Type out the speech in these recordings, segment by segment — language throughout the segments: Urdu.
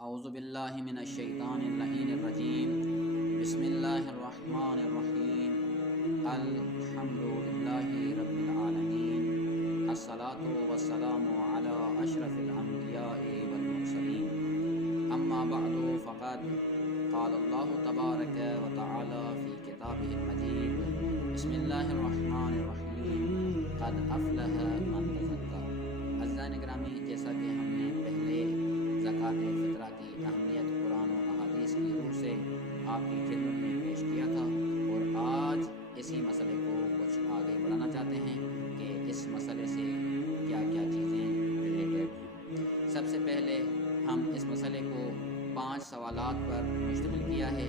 اعوذ باللہ من الشیطان اللعین الرجیم بسم اللہ الرحمن الرحیم الحمدللہ رب العالمین الصلاة والسلام علی اشرف الانبیاء والمرسلین اما بعد فقد قال اللہ تبارک و تعالی فی کتابہ المجید بسم اللہ الرحمن الرحیم قد افلح من تزکر۔ عزیزان گرامی، جیسا کہ ہم نے پہلے زکوٰۃ فطرہ کی اہمیت قرآن و احادیث کی روح سے آپ کی خدمت میں پیش کیا تھا، اور آج اسی مسئلے کو کچھ آگے بڑھانا چاہتے ہیں کہ اس مسئلے سے کیا کیا چیزیں ریلیٹڈ ہیں۔ سب سے پہلے ہم اس مسئلے کو 5 سوالات پر مشتمل کیا ہے،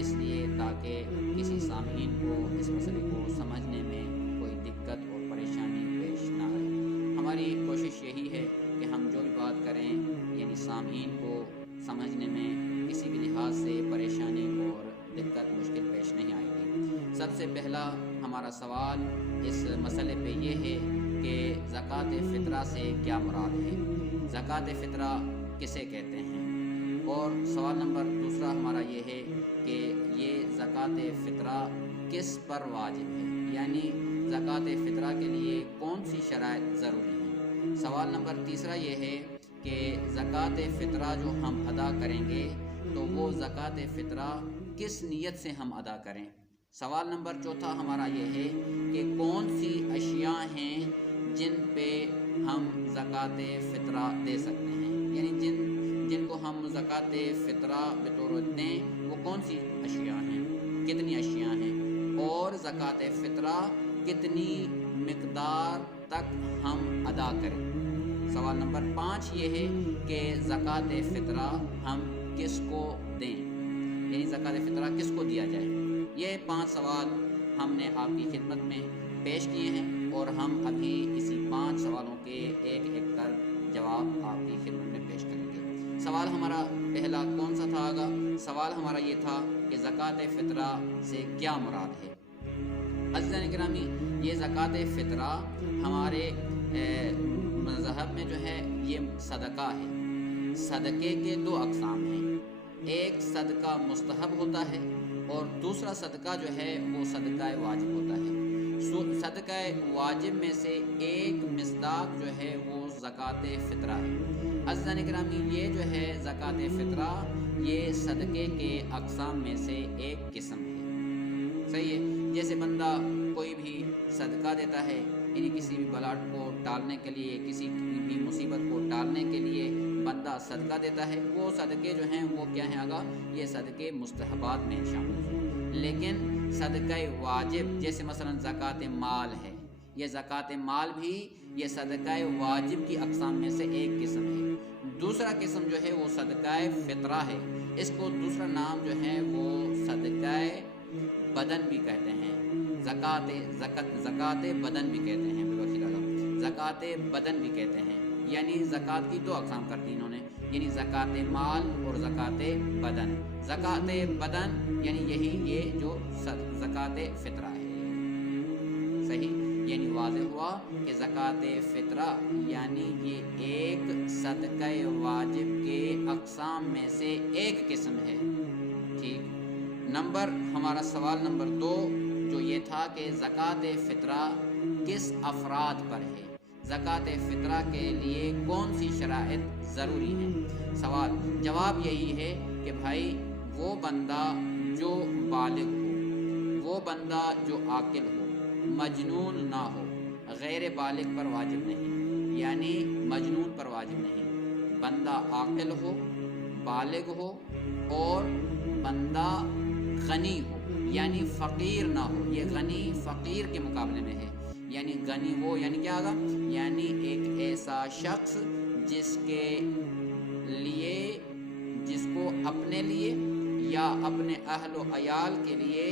اس لیے تاکہ کسی سامعین کو اس مسئلے کو سمجھنے میں کوئی دقت اور پریشانی پیش نہ آئے۔ ہماری کوشش یہی ہے کہ ہم جو بھی بات کریں یعنی سامعین کو سمجھنے میں کسی بھی لحاظ سے پریشانی اور دقت مشکل پیش نہیں آئے گی۔ سب سے پہلا ہمارا سوال اس مسئلے پہ یہ ہے کہ زکوٰۃ فطرہ سے کیا مراد ہے، زکوٰۃ فطرہ کسے کہتے ہیں، اور سوال نمبر دوسرا ہمارا یہ ہے کہ یہ زکوٰۃ فطرہ کس پر واجب ہے، یعنی زکوٰۃ فطرہ کے لیے کون سی شرائط ضروری ہیں۔ سوال نمبر تیسرا یہ ہے کہ زکوٰۃ فطرہ جو ہم ادا کریں گے تو وہ زکوٰۃ فطرہ کس نیت سے ہم ادا کریں۔ سوال نمبر چوتھا ہمارا یہ ہے کہ کون سی اشیاء ہیں جن پہ ہم زکوٰۃ فطرہ دے سکتے ہیں، یعنی جن کو ہم زکوٰۃ فطرہ بطور دیں وہ کون سی اشیاء ہیں، کتنی اشیاء ہیں، اور زکوٰۃ فطرہ کتنی مقدار تک ہم ادا کریں۔ سوال نمبر 5 یہ ہے کہ زکوٰۃ فطرہ ہم کس کو دیں، یعنی زکوٰۃ فطرہ کس کو دیا جائے۔ یہ 5 سوال ہم نے آپ کی خدمت میں پیش کیے ہیں، اور ہم ابھی اسی 5 سوالوں کے ایک ایک کر جواب آپ کی خدمت میں پیش کریں گے۔ سوال ہمارا پہلا کون سا تھا آگا؟ سوال ہمارا یہ تھا کہ زکوٰۃ فطرہ سے کیا مراد ہے۔ عزیزان گرامی، یہ زکوٰۃ فطرہ ہمارے مذہب میں جو ہے یہ صدقہ ہے۔ صدقے کے 2 اقسام ہیں، ایک صدقہ مستحب ہوتا ہے اور دوسرا صدقہ جو ہے وہ صدقہ واجب ہوتا ہے۔ صدقہ واجب میں سے ایک مصداق جو ہے وہ زکوٰۃ فطرہ ہے۔ عزیزان گرامی، یہ جو ہے زکوٰۃ فطرہ یہ صدقے کے اقسام میں سے ایک قسم ہے۔ صحیح ہے، جیسے بندہ کوئی بھی صدقہ دیتا ہے، یعنی کسی بھی بلاٹ کو ٹالنے کے لیے، کسی بھی مصیبت کو ٹالنے کے لیے بندہ صدقہ دیتا ہے، وہ صدقے جو ہیں وہ کیا ہیں آگا؟ یہ صدقے مستحبات میں شامل ہیں۔ لیکن صدقہ واجب جیسے مثلا زکوٰۃ مال ہے، یہ زکوٰۃ مال بھی یہ صدقہ واجب کی اقسام میں سے ایک قسم ہے۔ دوسرا قسم جو ہے وہ صدقہ فطرہ ہے، اس کو دوسرا نام جو ہے وہ صدقہ بدن بھی کہتے ہیں، زکوٰۃ بدن بھی کہتے ہیں، زکوٰۃ بدن بھی کہتے ہیں، یعنی زکوٰۃ کی 2 اقسام کر دی انہوں نے، یعنی زکوٰۃ مال اور زکوٰۃ بدن۔ زکوٰۃ بدن یعنی یہی یہ جو زکوٰۃ فطرہ ہے۔ صحیح، یعنی واضح ہوا کہ زکوٰۃ فطرہ یعنی یہ ایک صدقہ واجب کے اقسام میں سے ایک قسم ہے۔ ٹھیک، ہمارا سوال نمبر 2 جو یہ تھا کہ زکوٰۃ فطرہ کس افراد پر ہے، زکوٰۃ فطرہ کے لیے کون سی شرائط ضروری ہیں۔ جواب یہی ہے کہ بھائی وہ بندہ جو بالغ ہو، وہ بندہ جو عاقل ہو، مجنون نہ ہو، غیر بالغ پر واجب نہیں، یعنی مجنون پر واجب نہیں، بندہ عاقل ہو، بالغ ہو، اور بندہ غنی ہو، یعنی فقیر نہ ہو۔ یہ غنی فقیر کے مقابلے میں ہے، یعنی غنی ہو یعنی کیا آگا؟ یعنی ایک ایسا شخص جس کو اپنے لیے یا اپنے اہل و عیال کے لیے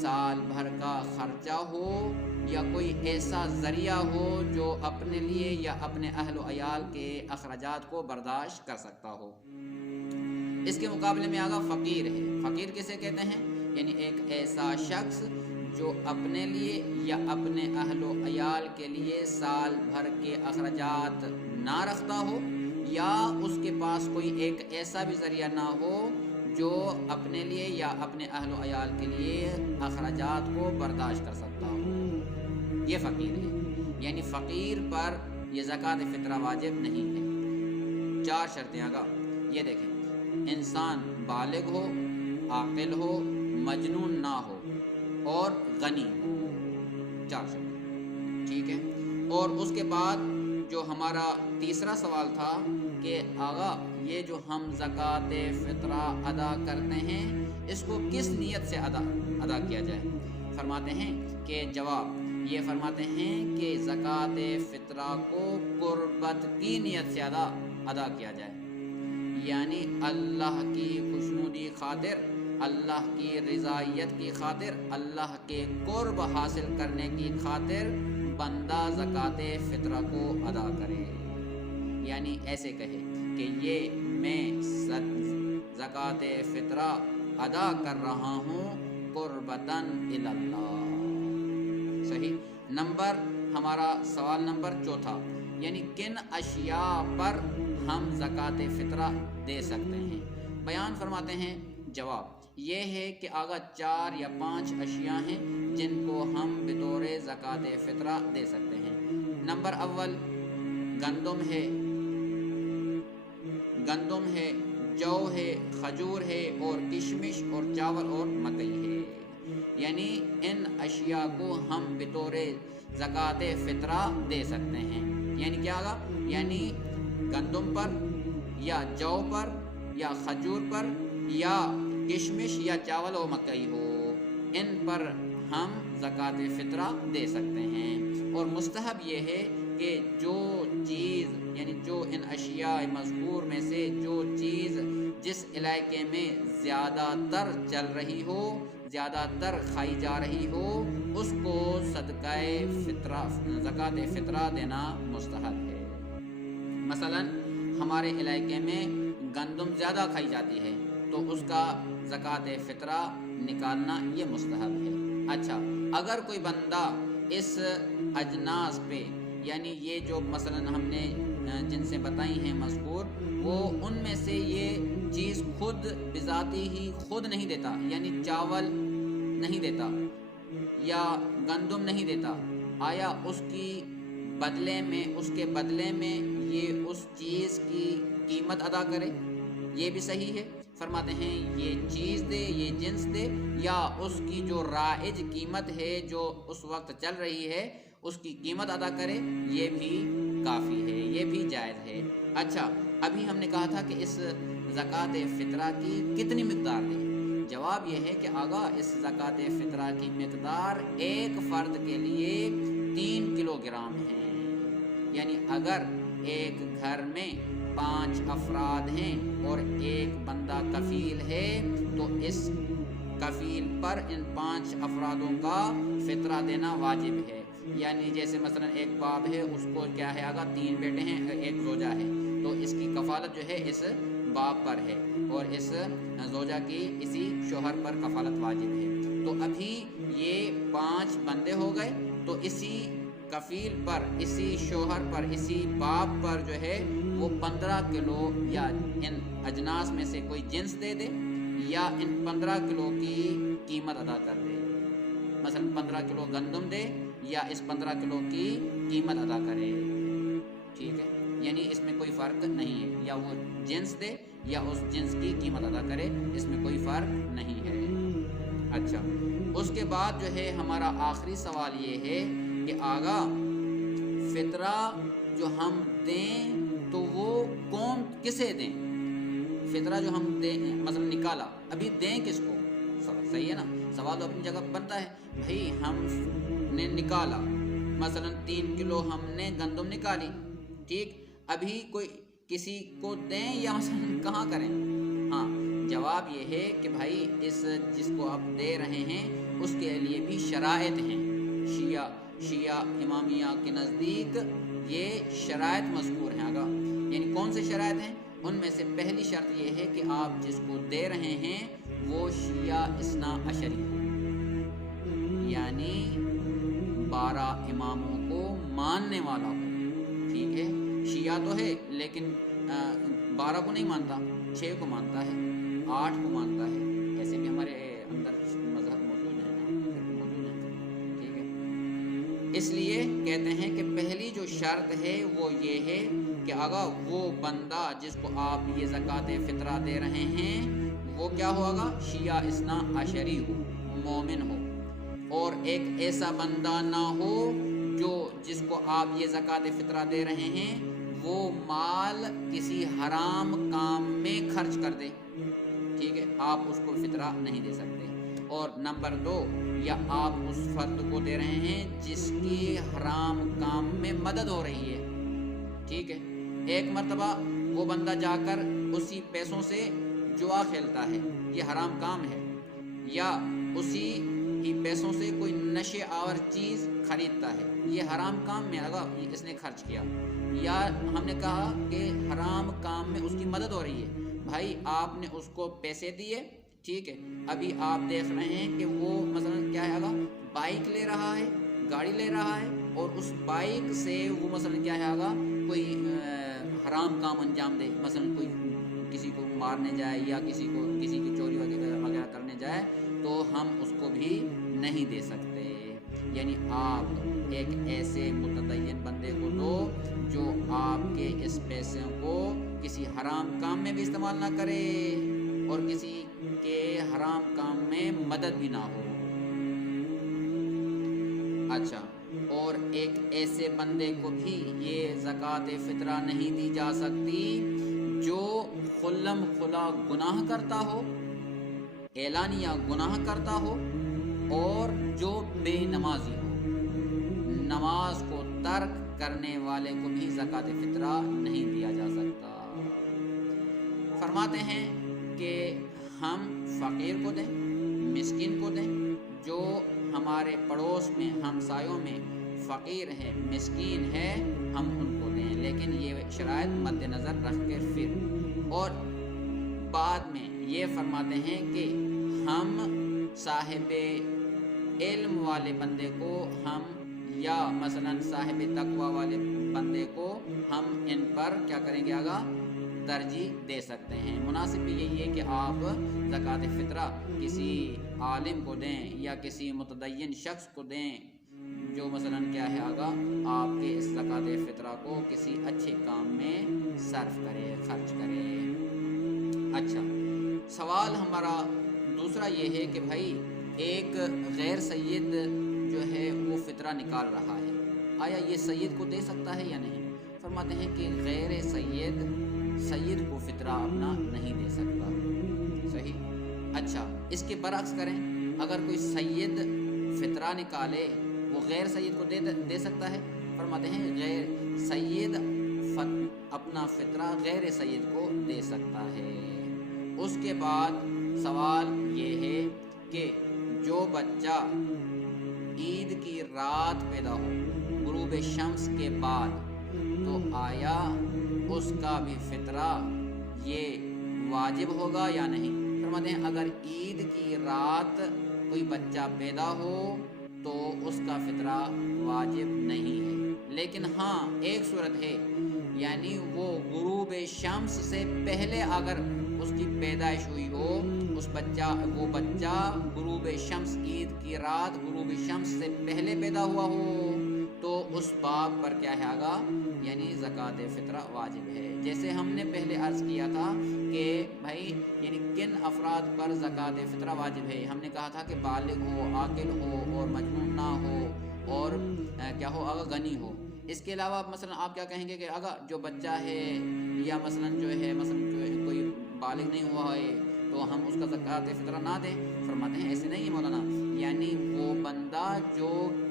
سال بھر کا خرچہ ہو، یا کوئی ایسا ذریعہ ہو جو اپنے لیے یا اپنے اہل و عیال کے اخراجات کو برداشت کر سکتا ہو۔ اس کے مقابلے میں آگا فقیر ہے۔ فقیر کسے کہتے ہیں؟ یعنی ایک ایسا شخص جو اپنے لیے یا اپنے اہل و عیال کے لیے سال بھر کے اخراجات نہ رکھتا ہو، یا اس کے پاس کوئی ایک ایسا بھی ذریعہ نہ ہو جو اپنے لیے یا اپنے اہل و عیال کے لیے اخراجات کو برداشت کر سکتا ہو، یہ فقیر ہے۔ یعنی فقیر پر یہ زکوٰۃ فطرہ واجب نہیں ہے۔ 4 شرطیں آگا یہ دیکھیں، انسان بالغ ہو، عاقل ہو، مجنون نہ ہو اور غنی ہو، 4 شرطیں، ٹھیک ہے۔ اور اس کے بعد جو ہمارا تیسرا سوال تھا کہ آغا یہ جو ہم زکوٰۃ فطرہ ادا کرتے ہیں اس کو کس نیت سے ادا کیا جائے؟ فرماتے ہیں کہ جواب یہ فرماتے ہیں کہ زکوٰۃ فطرہ کو قربت کی نیت سے ادا کیا جائے، یعنی اللہ کی خوشنودی خاطر، اللہ کی رضائیت کی خاطر، اللہ کے قرب حاصل کرنے کی خاطر بندہ زکوٰۃ فطرہ کو ادا کرے، یعنی ایسے کہے کہ یہ میں زکوٰۃ فطرہ ادا کر رہا ہوں قربتاً الی اللہ۔ صحیح۔ ہمارا سوال نمبر 4، یعنی کن اشیاء پر ہم زکوٰۃ فطرہ دے سکتے ہیں؟ بیان فرماتے ہیں، جواب یہ ہے کہ آگا 4 یا 5 اشیاء ہیں جن کو ہم بطور زکوٰۃ فطرہ دے سکتے ہیں۔ نمبر اول گندم ہے، جو ہے، کھجور ہے اور کشمش اور چاول اور مکئی ہے، یعنی ان اشیاء کو ہم بطور زکوٰۃ فطرہ دے سکتے ہیں۔ یعنی کیا ہوگا؟ یعنی گندم پر یا جو پر یا کھجور پر یا کشمش یا چاول و مکئی ہو، ان پر ہم زکوٰۃ فطرہ دے سکتے ہیں۔ اور مستحب یہ ہے کہ جو چیز یعنی جو ان اشیاء مذکور میں سے جو چیز جس علاقے میں زیادہ تر چل رہی ہو، زیادہ تر کھائی جا رہی ہو، اس کو صدقہ فطرہ زکوٰۃ فطرہ دینا مستحب ہے۔ مثلا ہمارے علاقے میں گندم زیادہ کھائی جاتی ہے تو اس کا زکوٰۃ فطرہ نکالنا یہ مستحب ہے۔ اچھا، اگر کوئی بندہ اس اجناس پہ یعنی یہ جو مثلا ہم نے جن سے بتائی ہیں مذکور، وہ ان میں سے یہ چیز خود بذاتی ہی خود نہیں دیتا، یعنی چاول نہیں دیتا یا گندم نہیں دیتا، آیا اس کے بدلے میں یہ اس چیز کی قیمت ادا کرے؟ یہ بھی صحیح ہے۔ فرماتے ہیں یہ چیز دے، یہ جنس دے، یا اس کی جو رائج قیمت ہے جو اس وقت چل رہی ہے اس کی قیمت ادا کرے، یہ بھی کافی ہے، یہ بھی جائز ہے۔ اچھا، ابھی ہم نے کہا تھا کہ اس زکوٰۃ فطرہ کی کتنی مقدار دیں؟ جواب یہ ہے کہ آگا اس زکوٰۃ فطرہ کی مقدار ایک فرد کے لیے 3 کلو گرام ہے، یعنی اگر ایک گھر میں 5 افراد ہیں اور ایک بندہ کفیل ہے تو اس کفیل پر ان 5 افرادوں کا فطرہ دینا واجب ہے۔ یعنی جیسے مثلا ایک باپ ہے، اس کو کیا ہے آگا 3 بیٹے ہیں، ایک زوجہ ہے، تو اس کی کفالت جو ہے اس باپ پر ہے اور اس زوجہ کی اسی شوہر پر کفالت واجب ہے۔ تو ابھی یہ 5 بندے ہو گئے، تو اسی کفیل پر، اسی شوہر پر، اسی باپ پر جو ہے وہ 15 کلو یا ان اجناس میں سے کوئی جنس دے دے یا ان 15 کلو کی قیمت ادا کر دے۔ مثلا 15 کلو گندم دے یا اس 15 کلو کی قیمت ادا کرے، ٹھیک ہے، یعنی اس میں کوئی فرق نہیں ہے، یا وہ جنس دے یا اس جنس کی قیمت ادا کرے، اس میں کوئی فرق نہیں ہے۔ اچھا، اس کے بعد جو ہے ہمارا آخری سوال یہ ہے کہ آگا فطرہ جو ہم دیں تو وہ کون کسے دیں؟ فطرہ جو ہم دیں مثلا نکالا، ابھی دیں کس کو؟ صحیح ہے نا، سوال تو اپنی جگہ بنتا ہے۔ بھائی ہم نے نکالا، مثلا 3 کلو ہم نے گندم نکالی، ٹھیک، ابھی کوئی کسی کو دیں یا مثلا کہاں کریں؟ ہاں، جواب یہ ہے کہ بھائی اس جس کو آپ دے رہے ہیں اس کے لیے بھی شرائط ہیں۔ شیعہ امامیہ کے نزدیک یہ شرائط مذکور ہیں آگا، یعنی کون سے شرائط ہیں؟ ان میں سے پہلی شرط یہ ہے کہ آپ جس کو دے رہے ہیں وہ شیعہ اثنا عشری ہو، یعنی 12 اماموں کو ماننے والا ہو، ٹھیک ہے، شیعہ تو ہے لیکن 12 کو نہیں مانتا، 6 کو مانتا ہے، 8 کو مانتا ہے، ایسے بھی ہمارے اندر مذہب موجود ہیں نا، فرقے موجود ہیں، ٹھیک ہے۔ اس لیے کہتے ہیں کہ پہلی جو شرط ہے وہ یہ ہے کہ اگر وہ بندہ جس کو آپ یہ زکوٰۃ فطرہ دے رہے ہیں وہ کیا ہوگا، شیعہ اثنا عشری ہو، مومن ہو، اور ایک ایسا بندہ نہ ہو جو جس کو آپ یہ زکوٰۃ فطرہ دے رہے ہیں وہ مال کسی حرام کام میں خرچ کر دے، ٹھیک ہے، آپ اس کو فطرہ نہیں دے سکتے۔ اور نمبر 2، یا آپ اس فرد کو دے رہے ہیں جس کی حرام کام میں مدد ہو رہی ہے، ٹھیک ہے، ایک مرتبہ وہ بندہ جا کر اسی پیسوں سے جوا کھیلتا ہے، یہ حرام کام ہے، یا اسی ہی پیسوں سے کوئی نشے آور چیز خریدتا ہے، یہ حرام کام میں اگر اس نے خرچ کیا، یا ہم نے کہا کہ حرام کام میں اس کی مدد ہو رہی ہے، بھائی آپ نے اس کو پیسے دیے، ٹھیک ہے، ابھی آپ دیکھ رہے ہیں کہ وہ مثلا کیا ہے، اگر بائک لے رہا ہے، گاڑی لے رہا ہے، اور اس بائک سے وہ مثلا کیا ہے، اگر کوئی حرام کام انجام دے، مثلا کوئی کسی کو مارنے جائے یا کسی کی چوری وغیرہ کرنے جائے، تو ہم اس کو بھی نہیں دے سکتے۔ یعنی آپ ایک ایسے متدین بندے کو دو جو آپ کے اس پیسے کو کسی حرام کام میں بھی استعمال نہ کرے اور کسی کے حرام کام میں مدد بھی نہ ہو۔ اچھا، اور ایک ایسے بندے کو بھی یہ زکوٰۃ فطرہ نہیں دی جا سکتی جو خلم خلا گناہ کرتا ہو، اعلانیہ گناہ کرتا ہو، اور جو بے نمازی ہو، نماز کو ترک کرنے والے کو بھی زکوٰۃ فطرہ نہیں دیا جا سکتا۔ فرماتے ہیں کہ ہم فقیر کو دیں، مسکین کو دیں، جو ہمارے پڑوس میں ہمسایوں میں فقیر ہے، مسکین ہے، ہم ان کو دیں، لیکن یہ شرائط مد نظر رکھ کر پھر، اور بعد میں یہ فرماتے ہیں کہ ہم صاحب علم والے بندے کو ہم، یا مثلا صاحب تقوی والے بندے کو ہم ان پر کیا کریں گے، آگا ترجیح دے سکتے ہیں۔ مناسب بھی یہی ہے کہ آپ زکوٰۃ فطرہ کسی عالم کو دیں یا کسی متدین شخص کو دیں جو مثلا کیا ہے، آگا آپ کے اس زکوٰۃ فطرہ کو کسی اچھے کام میں صرف کرے، خرچ کرے۔ اچھا، سوال ہمارا دوسرا یہ ہے کہ بھائی ایک غیر سید جو ہے وہ فطرہ نکال رہا ہے، آیا یہ سید کو دے سکتا ہے یا نہیں؟ فرماتے ہیں کہ غیر سید کو فطرہ اپنا نہیں دے سکتا، صحیح۔ اچھا، اس کے برعکس کریں، اگر کوئی سید فطرہ نکالے وہ غیر سید کو دے سکتا ہے؟ فرماتے ہیں غیر سید اپنا فطرہ غیر سید کو دے سکتا ہے۔ اس کے بعد سوال یہ ہے کہ جو بچہ عید کی رات پیدا ہو غروب شمس کے بعد، تو آیا اس کا بھی فطرہ یہ واجب ہوگا یا نہیں؟ فرماتے ہیں اگر عید کی رات کوئی بچہ پیدا ہو تو اس کا فطرہ واجب نہیں ہے، لیکن ہاں ایک صورت ہے، یعنی وہ غروب شمس سے پہلے اگر اس کی پیدائش ہوئی ہو، وہ بچہ غروب شمس، عید کی رات غروب شمس سے پہلے پیدا ہوا ہو، تو اس باب پر کیا ہے آگا، یعنی زکوٰۃ فطرہ واجب ہے۔ جیسے ہم نے پہلے عرض کیا تھا کہ بھائی یعنی کن افراد پر زکوٰۃ فطرہ واجب ہے، ہم نے کہا تھا کہ بالغ ہو، عاقل ہو، اور مجنون نہ ہو، اور کیا ہو، اگر غنی ہو۔ اس کے علاوہ مثلا آپ کیا کہیں گے کہ اگر جو بچہ ہے یا مثلا جو ہے کوئی بالغ نہیں ہوا ہے تو ہم اس کا زکوٰۃ فطرہ نہ دیں؟ فرماتے ہیں ایسے نہیں مولانا، یعنی وہ بندہ جو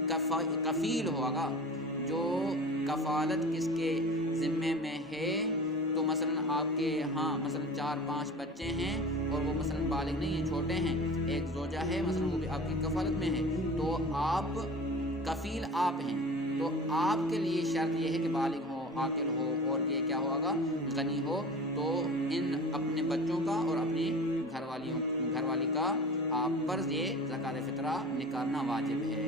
کفیل ہوگا، جو کفالت کس کے ذمے میں ہے، تو مثلا آپ کے ہاں مثلا 4-5 بچے ہیں اور وہ مثلا بالغ نہیں ہیں، چھوٹے ہیں، ایک زوجہ ہے مثلا وہ بھی آپ کی کفالت میں ہے، تو آپ کفیل آپ ہیں، تو آپ کے لیے شرط یہ ہے کہ بالغ ہو، عاقل ہو، اور یہ کیا ہوگا، غنی ہو، تو ان اپنے بچوں کا اور اپنی گھر والی کا آپ پر یہ زکوٰۃ فطرہ نکالنا واجب ہے۔